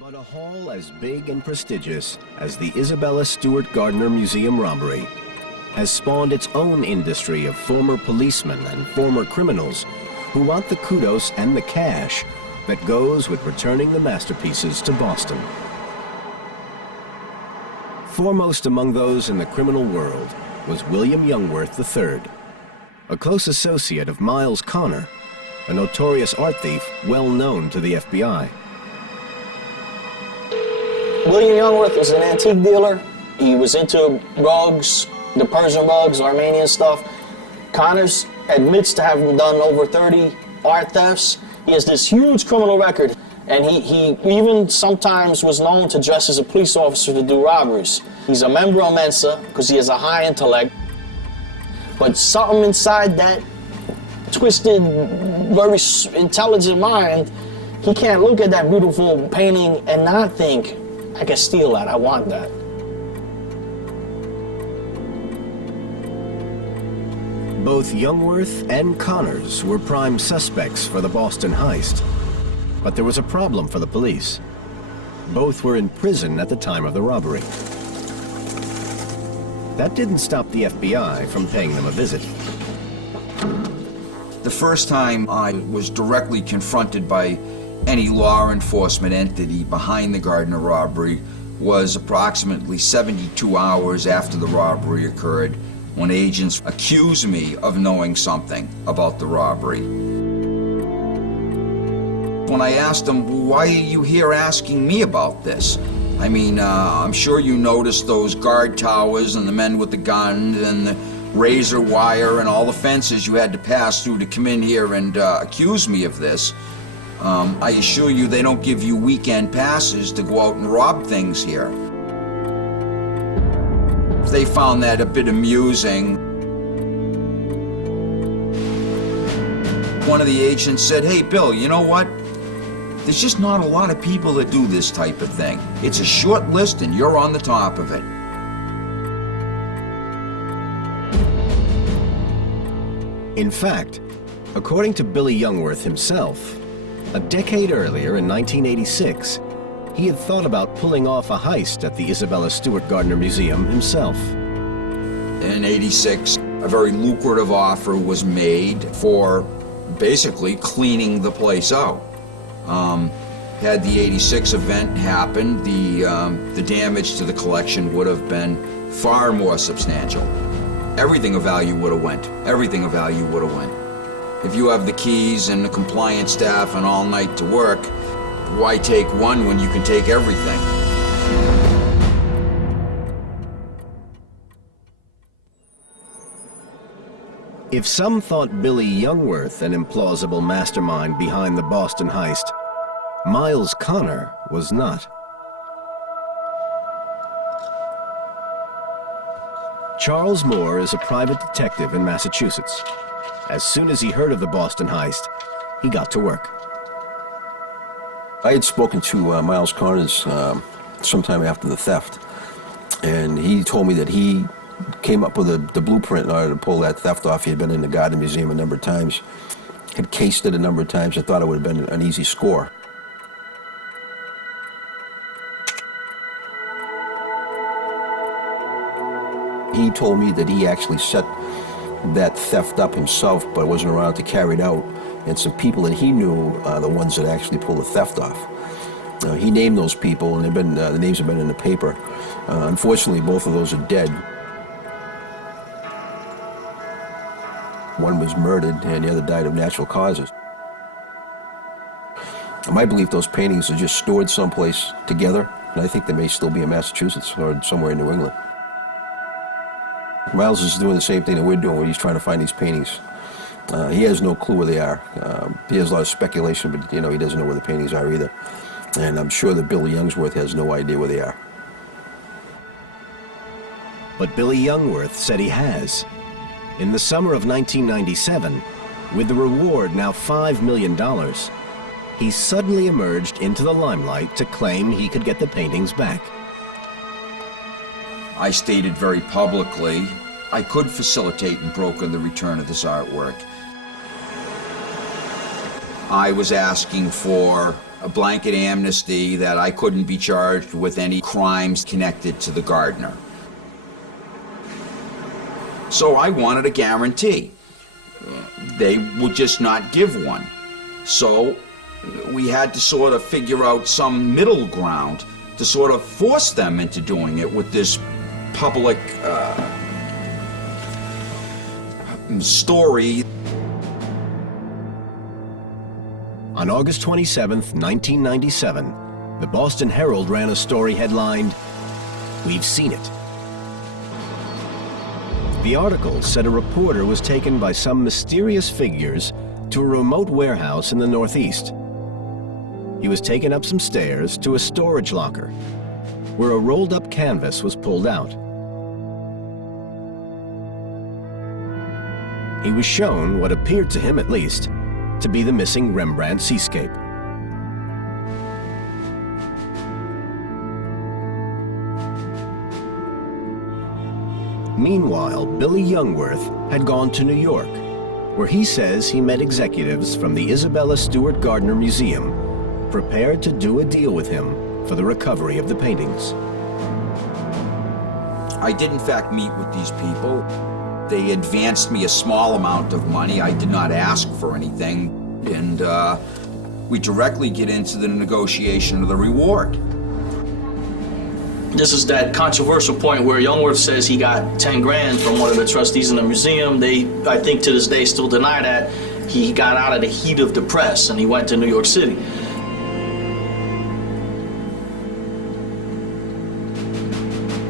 But a haul as big and prestigious as the Isabella Stewart Gardner Museum robbery has spawned its own industry of former policemen and former criminals who want the kudos and the cash that goes with returning the masterpieces to Boston. Foremost among those in the criminal world was William Youngworth III, a close associate of Miles Connor, a notorious art thief well known to the FBI. William Youngworth was an antique dealer. He was into rugs, the Persian rugs, Armenian stuff. Connors admits to having done over 30 art thefts. He has this huge criminal record, and he even sometimes was known to dress as a police officer to do robberies. He's a member of Mensa because he has a high intellect, but something inside that twisted, very intelligent mind, he can't look at that beautiful painting and not think, I can steal that, I want that. Both Youngworth and Connors were prime suspects for the Boston heist, but there was a problem for the police. Both were in prison at the time of the robbery. That didn't stop the FBI from paying them a visit. The first time I was directly confronted by any law enforcement entity behind the Gardner robbery was approximately 72 hours after the robbery occurred, when agents accused me of knowing something about the robbery. When I asked them, why are you here asking me about this? I mean, I'm sure you noticed those guard towers and the men with the guns and the razor wire and all the fences you had to pass through to come in here and accuse me of this. I assure you they don't give you weekend passes to go out and rob things here. They found that a bit amusing. One of the agents said, hey, Bill, you know what? There's just not a lot of people that do this type of thing. It's a short list and you're on the top of it. In fact, according to Billy Youngworth himself, a decade earlier in 1986, he had thought about pulling off a heist at the Isabella Stewart Gardner Museum himself. In '86, a very lucrative offer was made for basically cleaning the place out. Had the '86 event happened, the damage to the collection would have been far more substantial. Everything of value would have went. Everything of value would have went. If you have the keys and the compliance staff and all night to work, why take one when you can take everything? If some thought Billy Youngworth an implausible mastermind behind the Boston heist, Miles Connor was not. Charles Moore is a private detective in Massachusetts. As soon as he heard of the Boston heist, he got to work. I had spoken to Miles Connors sometime after the theft, and he told me that he came up with the blueprint in order to pull that theft off. He had been in the Gardner Museum a number of times, had cased it a number of times, and thought it would have been an easy score. He told me that he actually set that theft up himself, but wasn't around to carry it out. And some people that he knew are the ones that actually pulled the theft off. He named those people, and the names have been in the paper. Unfortunately, both of those are dead. One was murdered, and the other died of natural causes. In my belief, those paintings are just stored someplace together, and I think they may still be in Massachusetts or somewhere in New England. Miles is doing the same thing that we're doing when he's trying to find these paintings. He has no clue where they are. He has a lot of speculation, but he doesn't know where the paintings are either. And I'm sure that Billy Youngworth has no idea where they are. But Billy Youngworth said he has. In the summer of 1997, with the reward now $5 million, he suddenly emerged into the limelight to claim he could get the paintings back. I stated very publicly I could facilitate and broker the return of this artwork. I was asking for a blanket amnesty that I couldn't be charged with any crimes connected to the Gardner. So I wanted a guarantee. They would just not give one. So we had to sort of figure out some middle ground to sort of force them into doing it with this public story. On August 27th, 1997, the Boston Herald ran a story headlined, "We've Seen It." The article said a reporter was taken by some mysterious figures to a remote warehouse in the Northeast. He was taken up some stairs to a storage locker, where a rolled-up canvas was pulled out. He was shown what appeared to him, at least, to be the missing Rembrandt seascape. Meanwhile, Billy Youngworth had gone to New York, where he says he met executives from the Isabella Stewart Gardner Museum, prepared to do a deal with him for the recovery of the paintings. I did in fact meet with these people. They advanced me a small amount of money. I did not ask for anything, and we directly get into the negotiation of the reward. This is that controversial point where Youngworth says he got 10 grand from one of the trustees in the museum. They, I think to this day, still deny that. He got out of the heat of the press and he went to New York City.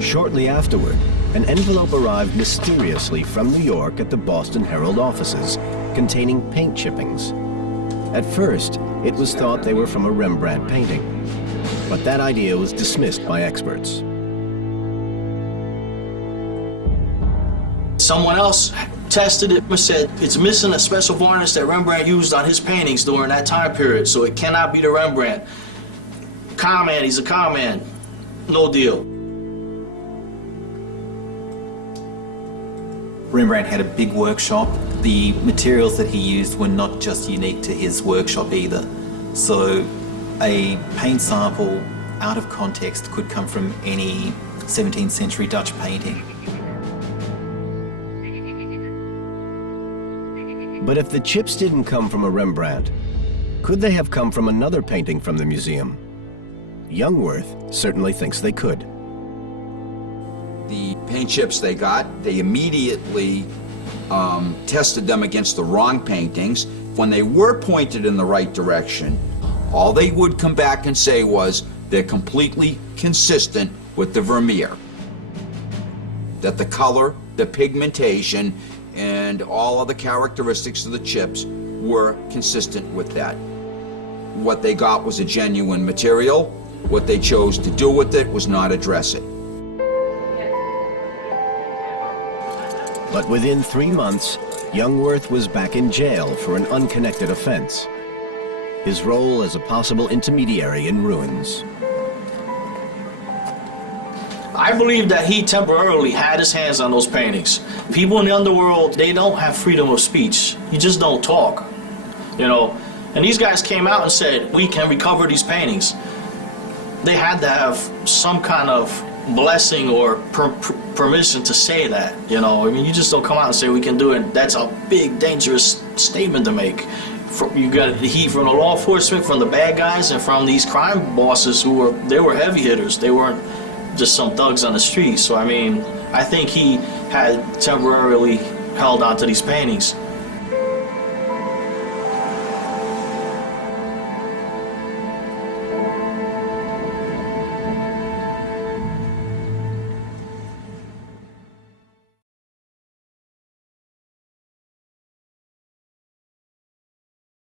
Shortly afterward, an envelope arrived mysteriously from New York at the Boston Herald offices, containing paint chippings. At first, it was thought they were from a Rembrandt painting, but that idea was dismissed by experts. Someone else tested it and said it's missing a special varnish that Rembrandt used on his paintings during that time period, so it cannot be the Rembrandt. Con man, he's a con man. No deal. Rembrandt had a big workshop. The materials that he used were not just unique to his workshop either. So a paint sample out of context could come from any 17th century Dutch painting. But if the chips didn't come from a Rembrandt, could they have come from another painting from the museum? Youngworth certainly thinks they could. The paint chips they got, they immediately tested them against the wrong paintings. When they were pointed in the right direction, all they would come back and say was they're completely consistent with the Vermeer. That the color, the pigmentation, and all of the characteristics of the chips were consistent with that. What they got was a genuine material. What they chose to do with it was not address it. But within 3 months, Youngworth was back in jail for an unconnected offense. His role as a possible intermediary in ruins. I believe that he temporarily had his hands on those paintings. People in the underworld, they don't have freedom of speech. You just don't talk, you know. And these guys came out and said, we can recover these paintings. They had to have some kind of blessing or permission to say that, you know. I mean, you just don't come out and say we can do it. That's a big, dangerous statement to make. You got the heat from the law enforcement, from the bad guys, and from these crime bosses who were heavy hitters. They weren't just some thugs on the street. So I mean, I think he had temporarily held on to these paintings.